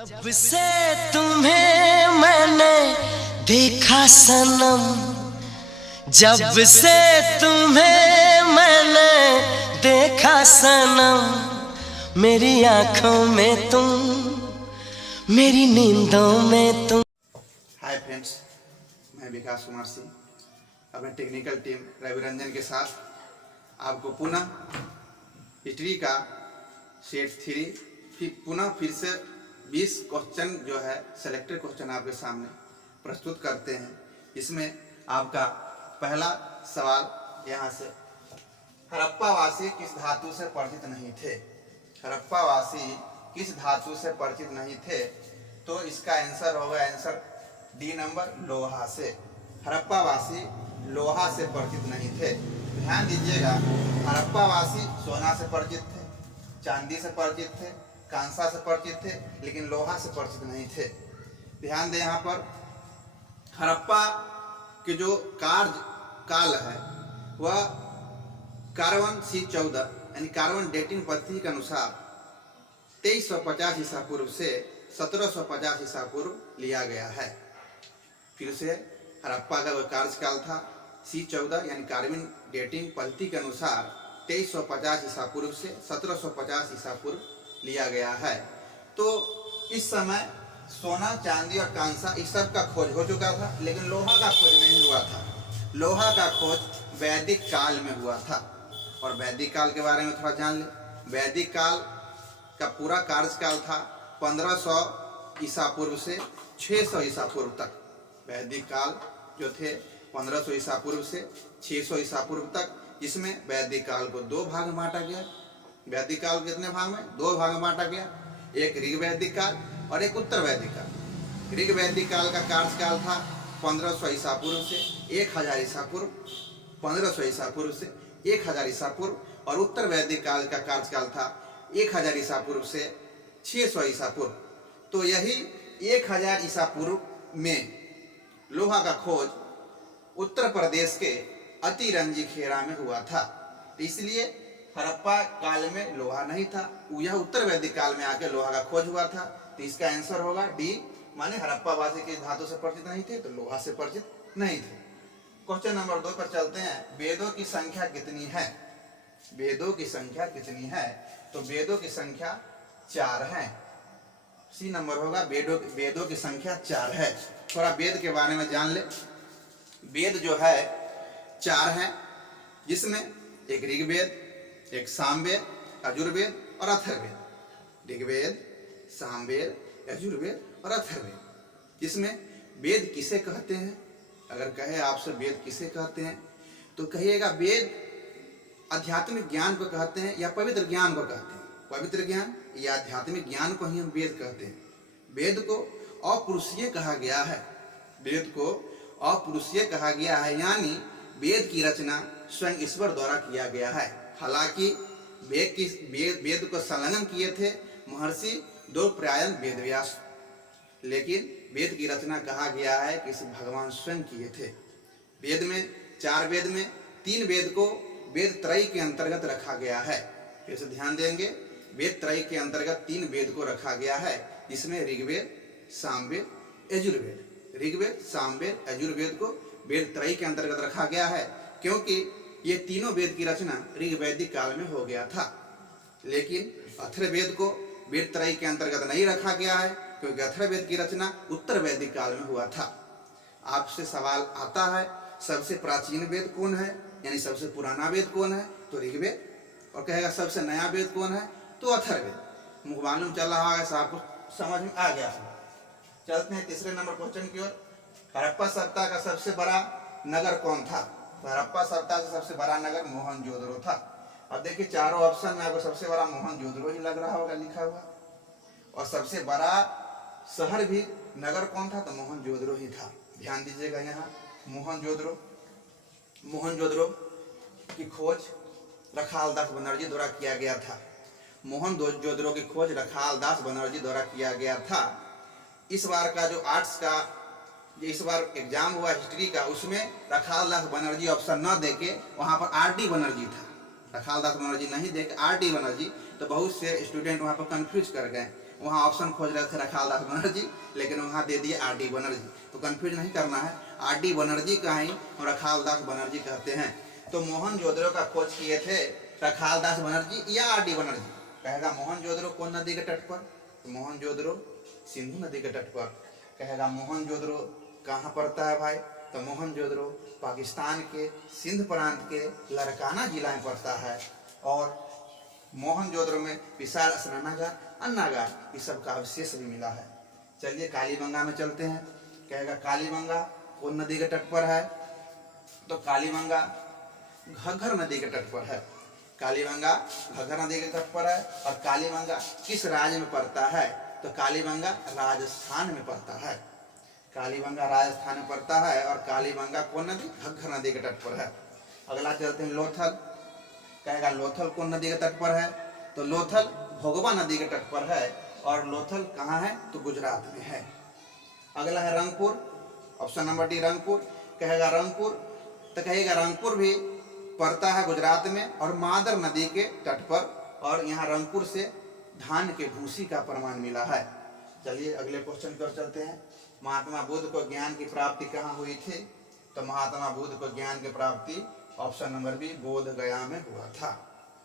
जब से तुम्हें मैंने देखा सनम, जब से तुम्हें मैंने देखा सनम, मेरी आंखों में तुम, मेरी नींदों में तुम। हाय फ्रेंड्स, मैं विकास कुमार सिंह अपने टेक्निकल टीम रवि रंजन के साथ आपको पुनः हिस्ट्री का सेट 3 फिर से 20 क्वेश्चन जो है सेलेक्टेड क्वेश्चन आपके सामने प्रस्तुत करते हैं। इसमें आपका पहला सवाल यहाँ से, हड़प्पावासी किस धातु से परिचित नहीं थे? हड़प्पावासी किस धातु से परिचित नहीं थे? तो इसका आंसर होगा आंसर डी नंबर, लोहा से। हड़प्पावासी लोहा से परिचित नहीं थे। ध्यान दीजिएगा, हड़प्पावासी सोना से परिचित थे, चांदी से परिचित थे, कांसा से परिचित थे, लेकिन लोहा से परिचित नहीं थे। ध्यान दें, यहाँ पर हड़प्पा के जो काल है वह कार्बन C14 यानी कार्बन डेटिंग पद्धति के अनुसार 2350 ईसा पूर्व से 1750 ईसा पूर्व लिया गया है। फिर से हड़प्पा का वह कार्यकाल था C14 यानी कार्बन डेटिंग पद्धति के अनुसार 2350 ईसा पूर्व से 1750 ईसा पूर्व लिया गया है। तो इस समय सोना, चांदी और कांसा इस सब का खोज हो चुका था, लेकिन लोहा का खोज नहीं हुआ था। लोहा का खोज वैदिक काल में हुआ था। और वैदिक काल के बारे में थोड़ा जान ले। वैदिक काल का पूरा कार्यकाल था 1500 ईसा पूर्व से 600 ईसा पूर्व तक। वैदिक काल जो थे 1500 ईसा पूर्व से 600 ईसा पूर्व तक, जिसमें वैदिक काल को 2 भाग में बांटा गया। वैदिक काल कितने भाग में? 2 भाग में बांटा गया, एक ऋग वैदिक काल और एक उत्तर वैदिक काल। ऋग वैदिक काल का कार्यकाल था 1500 ईसा पूर्व से 1000 ईसा पूर्व, 1500 ईसा पूर्व से 1000 ईसा पूर्व, और उत्तर वैदिक काल का कार्यकाल था 1000 ईसा पूर्व से 600 ईसा पूर्व। तो यही 1000 ईसा पूर्व में लोहा का खोज उत्तर प्रदेश के अतिरंजी खेड़ा में हुआ था। इसलिए हड़प्पा काल में लोहा नहीं था, यह उत्तर वैदिक काल में आके लोहा का खोज हुआ था। तो इसका आंसर होगा डी, माने हड़प्पावासी के धातु से परिचित नहीं थे तो लोहा से परिचित नहीं थे। क्वेश्चन नंबर 2 पर चलते हैं। वेदों की संख्या कितनी है? वेदों की संख्या कितनी है? तो वेदों की संख्या 4 है। सी नंबर होगा, वेदों की संख्या 4 है। थोड़ा वेद के बारे में जान ले। वेद जो है 4 है, जिसमें एक ऋग्वेद, एक सामवेद, यजुर्वेद और अथर्ववेद। ऋग्वेद, सामवेद, यजुर्वेद और अथर्ववेद। इसमें वेद किसे कहते हैं? अगर कहे आपसे वेद किसे कहते हैं तो कहिएगा वेद आध्यात्मिक ज्ञान को कहते हैं या पवित्र ज्ञान को कहते हैं। पवित्र ज्ञान या आध्यात्मिक ज्ञान को ही हम वेद कहते हैं। वेद को अपुरुषीय कहा गया है। वेद को अपुरुषीय कहा गया है, यानी वेद की रचना स्वयं ईश्वर द्वारा किया गया है। हालांकि वेद को संलग्न किए थे महर्षि द्रोणाचार्य वेदव्यास, लेकिन वेद की रचना कहा गया है कि इसे भगवान स्वयं किए थे। वेद में 4 वेद में 3 वेद को वेद त्रय के अंतर्गत रखा गया है। फिर से ध्यान देंगे, वेद त्रय के अंतर्गत 3 वेद को रखा गया है, जिसमें ऋग्वेद, सामवेद, यजुर्वेद। ऋग्वेद, सामवेद, यजुर्वेद को वेद त्रय के अंतर्गत रखा गया है, क्योंकि ये तीनों वेद की रचना ऋग वैदिक काल में हो गया था। लेकिन अथर्ववेद को वेद त्रय के अंतर्गत नहीं रखा गया है, क्योंकि अथर्ववेद की रचना उत्तर वैदिक काल में हुआ था। आपसे सवाल आता है, सबसे प्राचीन वेद कौन है, यानी सबसे पुराना वेद कौन है? तो ऋग्वेद। और कहेगा सबसे नया वेद कौन है? तो अथर्ववेद। मुझे मालूम चल रहा है, आपको समझ में आ गया। चलते हैं तीसरे नंबर क्वेश्चन की ओर। हड़प्पा सभ्यता का सबसे बड़ा नगर कौन था? हड़प्पा सभ्यता का सबसे बड़ा नगर मोहनजोदड़ो था। अब देखिए, चारों ऑप्शन में आपको सबसे बड़ा मोहनजोदड़ो ही लग रहा होगा लिखा हुआ। और सबसे बड़ा शहर भी नगर कौन था? तो मोहनजोदड़ो ही था। ध्यान दीजिएगा, यहाँ मोहनजोदड़ो की खोज रखाल दास बनर्जी द्वारा किया गया था। मोहनजोदड़ो की खोज रखाल दास बनर्जी द्वारा किया गया था। इस बार का जो आर्ट्स का इस बार एग्जाम हुआ हिस्ट्री का, उसमें रखाल दास बनर्जी ऑप्शन न देके वहाँ पर RD बनर्जी था। रखाल दास बनर्जी नहीं देके RD बनर्जी, तो बहुत से स्टूडेंट वहाँ पर कंफ्यूज कर गए। वहाँ ऑप्शन खोज रहे थे रखालदास बनर्जी, लेकिन वहाँ दे दिए आर डी बनर्जी। तो कंफ्यूज नहीं करना है, आर डी बनर्जी का ही रखालदास बनर्जी कहते हैं। तो मोहनजोदड़ो का खोज किए थे रखालदास बनर्जी या आर डी बनर्जी। कहेगा मोहनजोदड़ो कौन नदी के तट पर, तो मोहनजोदड़ो सिंधु नदी के तट पर। कहेगा मोहनजोदड़ो कहाँ पड़ता है भाई, तो मोहनजोदड़ो पाकिस्तान के सिंध प्रांत के लड़काना जिला में पड़ता है। और मोहनजोदड़ो में विशाल स्नानागार, अन्नागार, इस सब का अवशेष भी मिला है। चलिए कालीबंगा में चलते हैं। कहेगा कालीबंगा कौन नदी के तट पर है, तो कालीबंगा घग्गर नदी के तट पर है। कालीबंगा घग्गर नदी के तट पर है। और कालीबंगा किस राज्य में पड़ता है, तो कालीबंगा राजस्थान में पड़ता है। कालीबंगा राजस्थान में पड़ता है। और कालीबंगा कौन नदी, घग्गर नदी के तट पर है। अगला चलते हैं लोथल। कहेगा लोथल कौन नदी के तट पर है, तो लोथल भोगवा नदी के तट पर है। और लोथल कहाँ है, तो गुजरात में है। अगला है Rangpur, option number D Rangpur. कहेगा रंगपुर, तो कहेगा रंगपुर भी पड़ता है गुजरात में और मादर नदी के तट पर। और यहाँ रंगपुर से धान के भूसी का प्रमाण मिला है। चलिए अगले क्वेश्चन की ओर चलते हैं। महात्मा बुद्ध को ज्ञान की प्राप्ति कहाँ हुई थी, तो महात्मा बुद्ध को ज्ञान की प्राप्ति ऑप्शन नंबर बी बोध गया में हुआ था।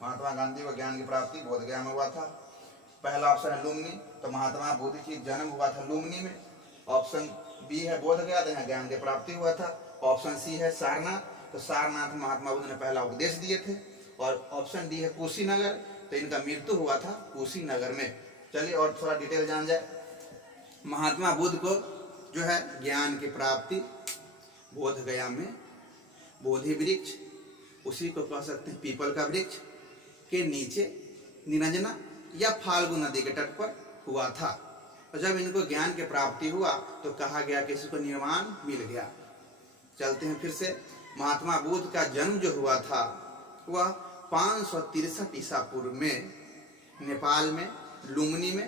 महात्मा गांधी को ज्ञान की प्राप्ति बोध गया में हुआ था। पहला ऑप्शन है लुम्बिनी, तो महात्मा बुद्ध की जन्म हुआ था लुम्बिनी में। ऑप्शन बी है बोध गया, तो यहाँ ज्ञान की प्राप्ति हुआ था। ऑप्शन सी है सारनाथ, तो सारनाथ में महात्मा बुद्ध ने पहला उपदेश दिए थे। और ऑप्शन डी है कुशीनगर, तो इनका मृत्यु हुआ था कुशीनगर में। चलिए और थोड़ा डिटेल जान जाए। महात्मा बुद्ध को जो है ज्ञान की प्राप्ति बोध गया में बोधि वृक्ष, उसी को कह सकते हैं पीपल का वृक्ष के नीचे निरंजना या फाल्गु नदी के तट पर हुआ था। और जब इनको ज्ञान की प्राप्ति हुआ तो कहा गया कि इसको निर्वाण मिल गया। चलते हैं फिर से। महात्मा बुद्ध का जन्म जो हुआ था वह 563 ईसा पूर्व में नेपाल में लुम्बिनी में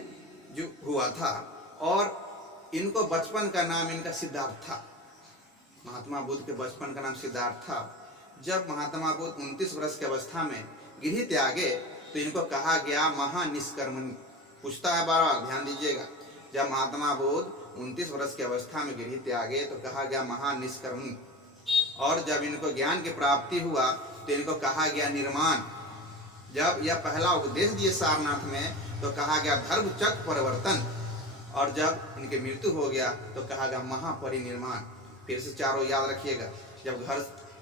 जो हुआ था। और इनको बचपन का नाम इनका सिद्धार्थ था। महात्मा बुद्ध के बचपन का नाम सिद्धार्थ था। जब महात्मा बुद्ध 29 वर्ष की अवस्था में गृह त्यागे तो इनको कहा गया महानिष्कर्मणि। पूछता है बार बार, ध्यान दीजिएगा। जब महात्मा बुद्ध 29 वर्ष की अवस्था में गृह त्यागे तो कहा गया महानिष्कर्मणि। और जब इनको ज्ञान की प्राप्ति हुआ तो इनको कहा गया निर्माण। जब यह पहला उपदेश दिए सारनाथ में तो कहा गया धर्म चक्र परिवर्तन। और जब इनकी मृत्यु हो गया तो कहा गया महापरिनिर्माण। फिर से चारों याद रखिएगा। जब घर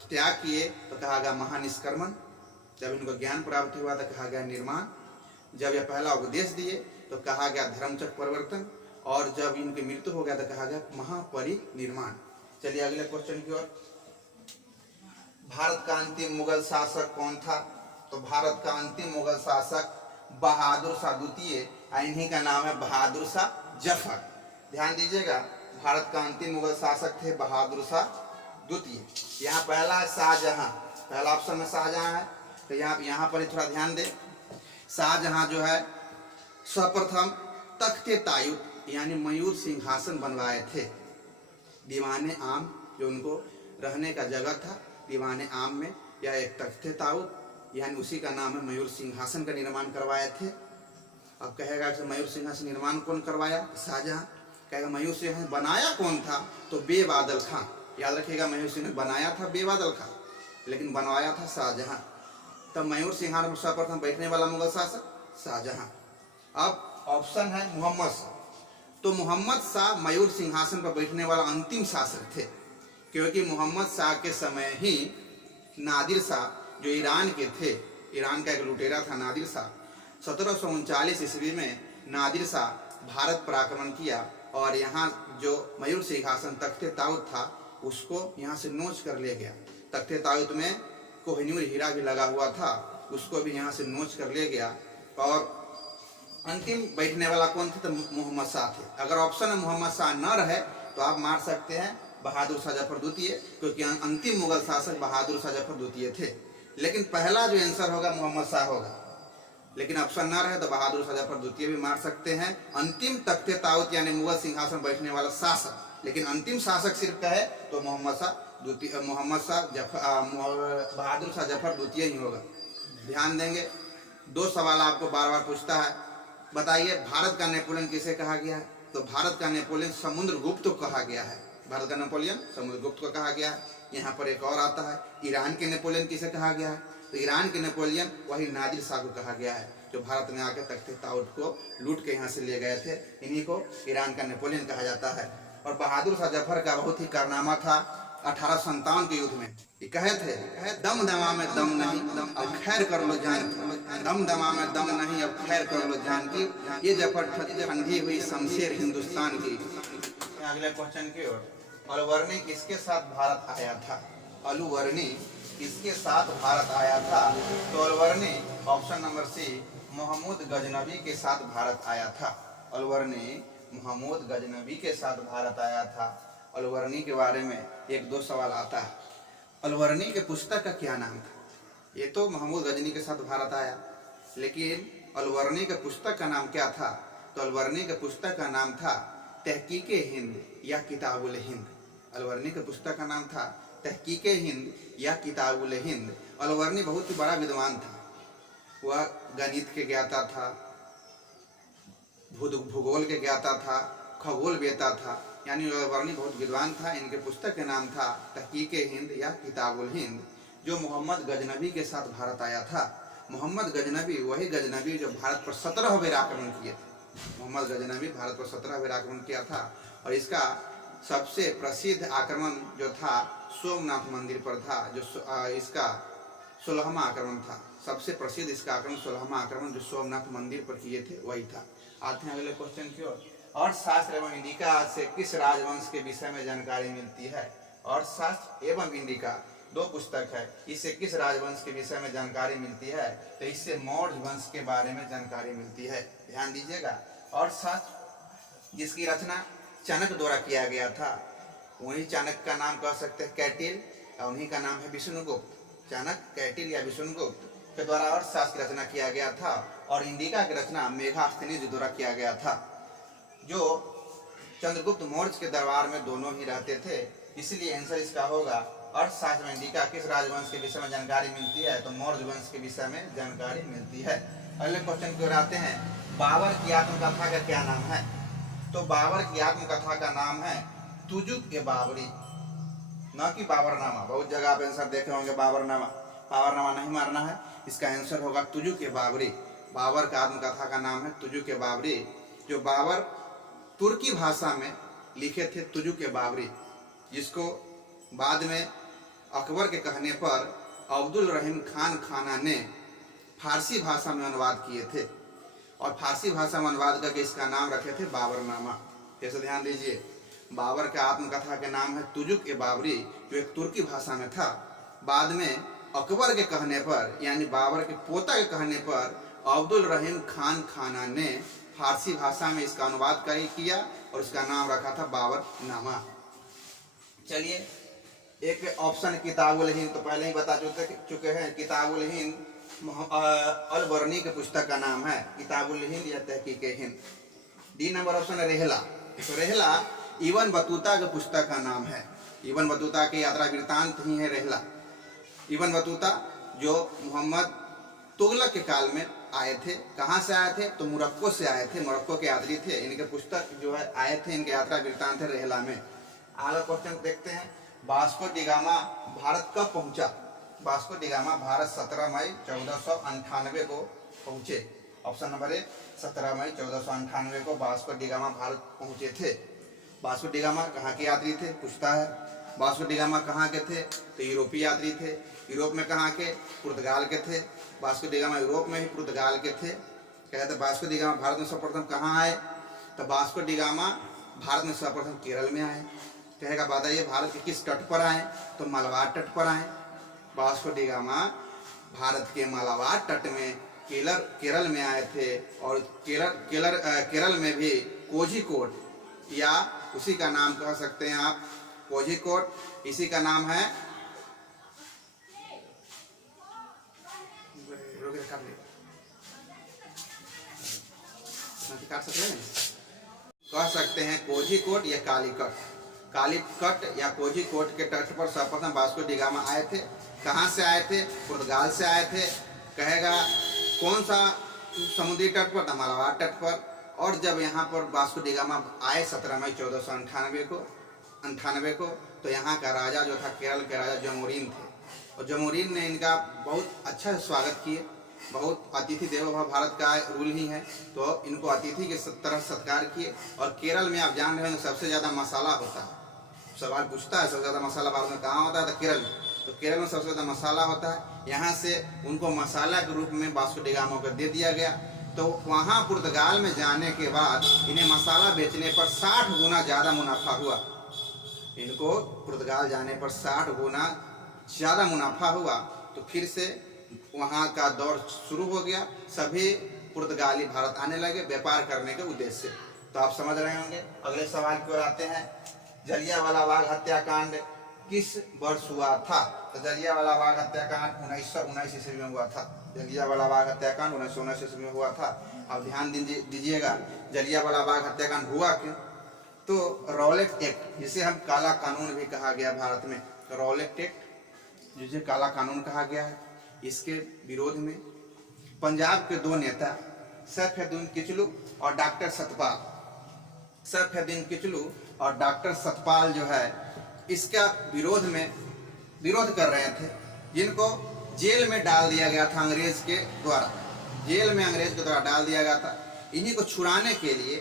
त्याग किए तो कहा गया महानिष्कर्मण। जब इनको ज्ञान प्राप्ति हुआ तो कहा गया निर्माण। जब यह पहला उपदेश दिए तो कहा गया धर्मचक्र परिवर्तन। और जब इनकी मृत्यु हो गया तो कहा गया महापरिनिर्माण। चलिए अगले क्वेश्चन की ओर। भारत का अंतिम मुगल शासक कौन था, तो भारत का अंतिम मुगल शासक बहादुर शाह द्वितीय, इन्हीं का नाम है बहादुर शाह जफर। ध्यान दीजिएगा, भारत का अंतिम मुगल शासक थे बहादुर शाह द्वितीय। यहाँ पहला है शाहजहां, पहला ऑप्शन में शाहजहां है। तो यहाँ पर थोड़ा ध्यान दें। शाहजहां जो है सर्वप्रथम तख्ते तायूत यानी मयूर सिंहासन बनवाए थे। दीवाने आम जो उनको रहने का जगह था, दीवाने आम में या एक तख्ते तायूत यानी उसी का नाम है मयूर सिंहासन का निर्माण करवाए थे। अब कहेगा कि मयूर सिंहासन निर्माण कौन करवाया, शाहजहां। कहेगा मयूर सिंहासन बनाया कौन था, तो बेबादल खां। याद रखिएगा, मयूर सिंहासन बनाया था बेबादल खां, लेकिन बनवाया था शाहजहां। तब मयूर सिंहासन में सर्वप्रथम बैठने वाला मुगल शासक शाहजहां। अब ऑप्शन है मोहम्मद शाह, तो मोहम्मद शाह मयूर सिंहासन पर बैठने वाला अंतिम शासक थे, क्योंकि मोहम्मद शाह के समय ही नादिर शाह जो ईरान के थे, ईरान का एक लुटेरा था नादिर शाह, 1739 ईस्वी में नादिर शाह भारत पर आक्रमण किया और यहाँ जो मयूर सिंहासन तख्ते ताऊत था उसको यहाँ से नोच कर ले गया। तख्ते ताऊत में कोहिनूर हीरा भी लगा हुआ था, उसको भी यहाँ से नोच कर ले गया। और अंतिम बैठने वाला कौन थे, तो मोहम्मद शाह थे। अगर ऑप्शन में मोहम्मद शाह न रहे तो आप मार सकते हैं बहादुर शाह जफर द्वितीय, क्योंकि अंतिम मुगल शासक बहादुर शाह जफर द्वितीय थे। लेकिन पहला जो आंसर होगा मोहम्मद शाह होगा, लेकिन ऑप्शन ना रहे तो बहादुर शाह जफर द्वितीय भी मार सकते हैं। अंतिम तख्ते ताऊत यानी मुगल सिंहासन बैठने वाला शासक, लेकिन अंतिम शासक सिर्फ कहे तो मोहम्मद शाह बहादुर शाह जफर द्वितीय ही होगा। ध्यान देंगे, दो सवाल आपको बार बार पूछता है बताइए भारत का नेपोलियन किसे कहा गया है? तो भारत का नेपोलियन समुद्रगुप्त को कहा गया है। भारत का नेपोलियन समुद्रगुप्त को कहा गया है। यहाँ पर एक और आता है, ईरान के नेपोलियन किसे कहा गया है? तो ईरान के नेपोलियन वही नादिर शाह को कहा गया है, जो भारत में आकर तख्ते ताउट को लूट के यहाँ से ले गए थे। इन्हीं को ईरान का नेपोलियन कहा जाता है। और बहादुर शाह जफर का बहुत ही कारनामा था 1857 के युद्ध में। ये कहे थे, दम दमा में दम नहीं अब खैर कर लो जान की, दम दमा में दम नहीं अब खैर कर लो जान की, ये जफर ठंडी हुई शमशेर हिंदुस्तान की। अगले क्वेश्चन की ओर, अलवर्णी किसके साथ भारत आया था? अलवर्णी किसके साथ भारत आया था? तो Alberuni option number C Mahmud Ghaznavi के साथ भारत आया था। अलवर्णी महमूद गजनबी के साथ भारत आया था। अलवर्णी के बारे में एक दो सवाल आता है। अलवर्णी के पुस्तक का क्या नाम था? ये तो महमूद गजनी के साथ भारत आया, लेकिन अलवर्णी के पुस्तक का नाम क्या था? तो अलवर्णी के पुस्तक का नाम था तहकीके हिंद या किताबुल हिंद। अलवर्णी के पुस्तक का नाम था तहकीके हिंद या किताबुल हिंद। अलवर्णी बहुत ही बड़ा विद्वान था। वह गणित के ज्ञाता था, भूगोल के ज्ञाता था, खगोल वेता था, यानी अलवर्णी बहुत विद्वान था। इनके पुस्तक का नाम था तहकीके हिंद या किताबुल हिंद, जो मोहम्मद गजनबी के साथ भारत आया था। मोहम्मद गजनबी वही गजनबी जो भारत पर 17 बेर आक्रमण किए थे। मोहम्मद गजनबी भारत पर 17 बेर आक्रमण किया था। और इसका सबसे प्रसिद्ध आक्रमण जो था सोमनाथ मंदिर पर था, जो इसका 16वां आक्रमण था। सबसे प्रसिद्ध इसका आक्रमण 16वां आक्रमण जो सोमनाथ मंदिर पर किए थे वही था। आते हैं अगले क्वेश्चन की ओर। अर्थशास्त्र एवं इंडिका से किस राजवंश के विषय में जानकारी मिलती है? अर्थशास्त्र एवं इंडिका दो पुस्तक है, इससे किस राजवंश के विषय में जानकारी मिलती है? तो इससे मौर्य वंश के बारे में जानकारी मिलती है। ध्यान दीजिएगा, अर्थशास्त्र जिसकी रचना चाणक्य द्वारा किया गया था, वही चाणक्य का नाम कह सकते हैं कैटिल, और उन्हीं का नाम है विष्णुगुप्त। चाणक्य, कैटिल या विष्णुगुप्त के द्वारा अर्थशास्त्र की रचना किया गया था। और इंडिका की रचना मेघास्थनीज द्वारा किया गया था, जो चंद्रगुप्त मौर्य के दरबार में दोनों ही रहते थे। इसलिए आंसर इसका होगा अर्थशास्त्र में इंडिका किस राजवंश के विषय में जानकारी मिलती है? तो मौर्य वंश के विषय में जानकारी मिलती है। अगले क्वेश्चन की ओर आते हैं। बाबर की आत्मकथा का क्या नाम है? तो बाबर की आत्मकथा का नाम है तुजुक-ए-बाबरी, न कि बाबरनामा। बहुत जगह आप आंसर देखे होंगे बाबरनामा। बाबरनामा नहीं मारना है, इसका आंसर होगा तुजुक-ए-बाबरी। बाबर का आत्मकथा का नाम है तुजुक-ए-बाबरी, जो बाबर तुर्की भाषा में लिखे थे तुजुक-ए-बाबरी, जिसको बाद में अकबर के कहने पर अब्दुल रहीम खान खाना ने फारसी भाषा में अनुवाद किए थे। और फारसी भाषा में अनुवाद करके इसका नाम रखे थे बाबरनामा। कैसे? ध्यान दीजिए, बाबर का आत्मकथा के नाम है तुजुक-ए-बाबरी, जो एक तुर्की भाषा में था। बाद में अकबर के कहने पर, यानी बाबर के पोता के कहने पर, अब्दुल रहीम खान खाना ने फारसी भाषा में इसका अनुवाद किया और इसका नाम रखा था बाबरनामा। चलिए, एक ऑप्शन किताबुल हिंद तो पहले ही बता चुके हैं। किताबुल हिंद अलवर्णी के पुस्तक का नाम है किताबुल हिंद या तहकीके हिंद। डी नंबर ऑप्शन है रेहला। तो रेहला इब्न बतूता के पुस्तक का नाम है। इब्न बतूता की यात्रा वृत्तांत ही है रेहला। इब्न बतूता जो मोहम्मद तुगलक के काल में आए थे। कहाँ से आए थे? तो मोरक्को से आए थे, मोरक्को के यात्री थे। इनके पुस्तक जो है आए थे, इनके यात्रा वृत्तांत है रेहला में। अगला क्वेश्चन देखते हैं। वास्को डी गामा भारत कब पहुंचा? वास्को डी गामा भारत 17 मई 1498 को पहुंचे। ऑप्शन नंबर ए 17 मई 1498 को वास्को डी गामा भारत पहुंचे थे। वास्को डी गामा कहाँ के यात्री थे? पूछता है। वास्को डी गामा कहाँ के थे? तो यूरोपीय यात्री थे। यूरोप में कहाँ के? पुर्तगाल के थे। वास्को डी गामा यूरोप में ही पुर्तगाल के थे। कहते वास्को डी गामा भारत में सर्वप्रथम कहाँ आए? तो वास्को डी गामा भारत में सर्वप्रथम केरल में आए। कहेगा बताइए भारत के किस तट पर आए? तो मालाबार तट पर आए। वास्को डी गामा भारत के मालाबार तट में केरल में आए थे। और केरल में भी कोझिकोड, या उसी का नाम कह सकते हैं आप कोझिकोड, इसी का नाम है। कह सकते हैं कोझिकोड या कालीकट। कालीकट या कोझिकोड के तट पर सर्वप्रथम वास्को डी गामा आए थे। कहाँ से आए थे? पुर्तगाल से आए थे। कहेगा कौन सा समुद्री तट पर, न मालाबार तट पर। और जब यहाँ पर वास्को डी गामा आए 17 मई 1498 को, तो यहाँ का राजा जो था, केरल के राजा जमोरिन थे, और जमोरिन ने इनका बहुत अच्छा से स्वागत किए। बहुत अतिथि देवो भव भारत का रूल ही है, तो इनको अतिथि के तरह सत्कार किए। और केरल में आप जान रहे हैं सबसे ज़्यादा मसाला होता है। सवाल पूछता है सबसे ज़्यादा मसाला भारत में कहाँ होता है, तो केरल में। तो केरल में सबसे ज़्यादा मसाला होता है। यहाँ से उनको मसाला के रूप में वास्को डी गामा को दे दिया गया। तो वहाँ पुर्तगाल में जाने के बाद इन्हें मसाला बेचने पर 60 गुना ज़्यादा मुनाफा हुआ। इनको पुर्तगाल जाने पर 60 गुना ज़्यादा मुनाफा हुआ। तो फिर से वहाँ का दौर शुरू हो गया। सभी पुर्तगाली भारत आने लगे व्यापार करने के उद्देश्य से। तो आप समझ रहे होंगे। अगले सवाल की ओर आते हैं। जलियांवाला बाग हत्याकांड किस वर्ष हुआ था? तो जलियांवाला बाग हत्याकांड 1919 ईस्वी में हुआ था। जलियांवाला बाग हत्याकांड 1919 ईस्वी में हुआ था। अब ध्यान दीजिएगा जलियांवाला बाग हत्याकांड हुआ क्यों? तो रॉलेट एक्ट, जिसे हम काला कानून भी कहा गया भारत में, रॉलेट एक्ट जिसे काला कानून कहा गया है, इसके विरोध में पंजाब के 2 नेता सैफुद्दीन किचलू और डॉक्टर सतपाल, सैफुद्दीन किचलू और डॉक्टर सतपाल जो है इसका विरोध कर रहे थे, जिनको जेल में डाल दिया गया था अंग्रेज के द्वारा। जेल में अंग्रेज के द्वारा डाल दिया गया था। इन्हीं को छुड़ाने के लिए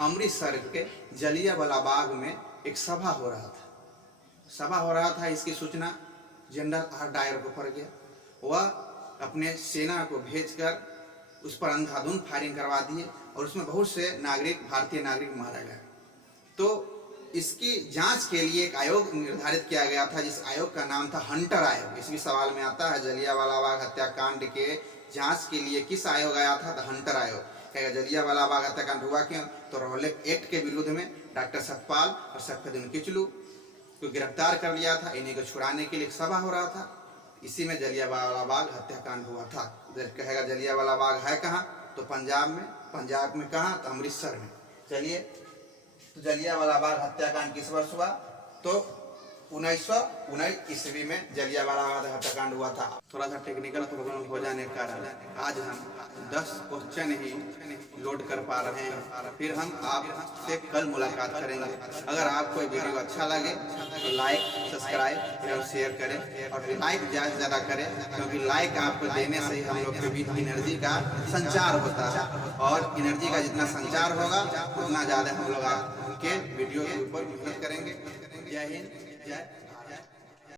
अमृतसर के जलियांवाला बाग में एक सभा हो रहा था। इसकी सूचना जनरल आर डायर को पड़ गया। वह अपने सेना को भेजकर उस पर अंधाधुंध फायरिंग करवा दिए और उसमें बहुत से भारतीय नागरिक मारा गया। तो इसकी जांच के लिए एक आयोग निर्धारित किया गया था, जिस आयोग का नाम था हंटर आयोग। इस भी सवाल में आता है जलियांवाला बाग हत्याकांड के जांच के लिए किस आयोग आया था? तो हंटर आयोग। कहेगा जलियांवाला बाग हत्याकांड हुआ क्यों? तो रॉलेट एक्ट के विरुद्ध में डॉक्टर सतपाल और सैफुद्दीन किचलू को गिरफ्तार कर लिया था। इन्हीं को छुड़ाने के लिए एक सभा हो रहा था। इसी में जलियांवाला बाग हत्याकांड हुआ था। कहेगा जलियांवाला बाग है कहाँ? तो पंजाब में कहाँ? तो अमृतसर में। चलिए, तो जलियांवाला बाग हत्याकांड किस वर्ष हुआ? तो 1919 ईस्वी में जलियांवाला बाग हत्याकांड हुआ था। थोड़ा सा टेक्निकल प्रॉब्लम हो जाने के कारण आज हम 10 क्वेश्चन ही लोड कर पा रहे हैं। फिर हम आपसे कल मुलाकात करेंगे। अगर आपको ये वीडियो अच्छा लगे तो लाइक, सब्सक्राइब एवं शेयर करें, और लाइक ज़्यादा से ज़्यादा करें, क्योंकि लाइक आपको देने से ही हम लोग के बीच एनर्जी का संचार होता है, और एनर्जी का जितना संचार होगा उतना ज़्यादा हम लोग आपके वीडियो के ऊपर मेहनत करेंगे। जय हिंद, जय